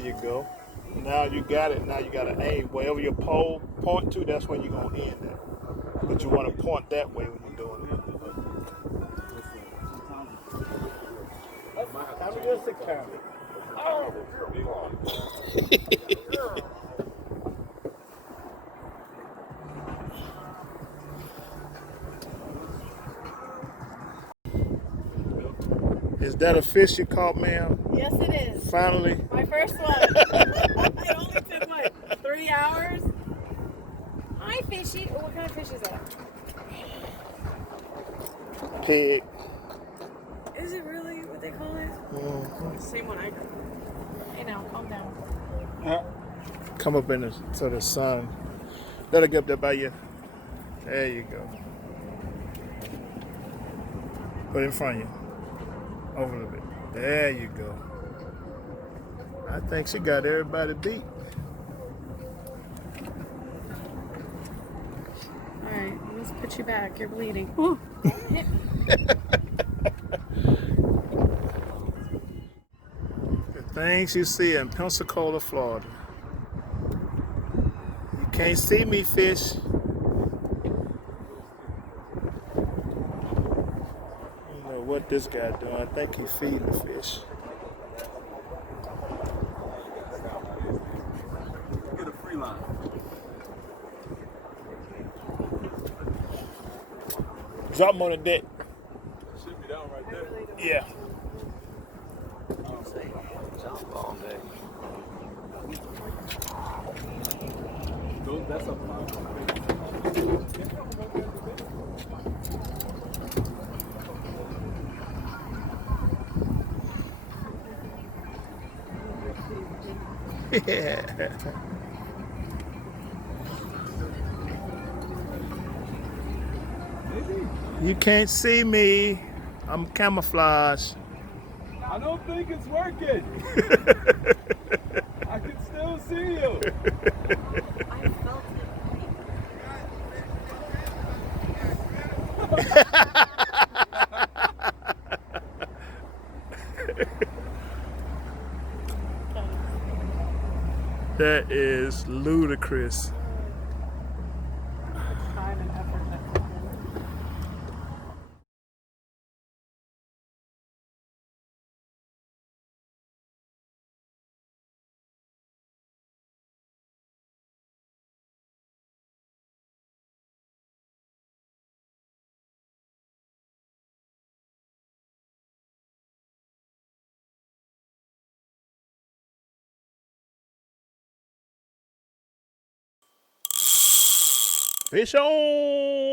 you go. Now you got it. Now you got to aim. Wherever your pole point to, that's where you're going to end at. But you want to point that way when you're doing it. How many years it count? Is that a fish you caught, ma'am? Yes, it is. Finally? My first one. It only took, what, 3 hours? Hi, fishy. Oh, what kind of fish is that? Pig. Is it really what they call it? Mm-hmm. Same one I got. Hey, now, calm down. Come up in to the sun. Let it get up there by you. There you go. Put it in front of you. Over a little bit. There you go. I think she got everybody beat. All right, let's put you back. You're bleeding. Ooh, don't hit me. The things you see in Pensacola, Florida. You can't see me, fish. I don't know what this guy doing. I think he's feeding the fish. Get a free line. Drop him on the deck. Should be down right there. Yeah. Jump all day. That's a fun. Yeah. You can't see me. I'm camouflaged. I don't think it's working. I can still see you. I felt That is ludicrous. time and effort that put in. Fish on!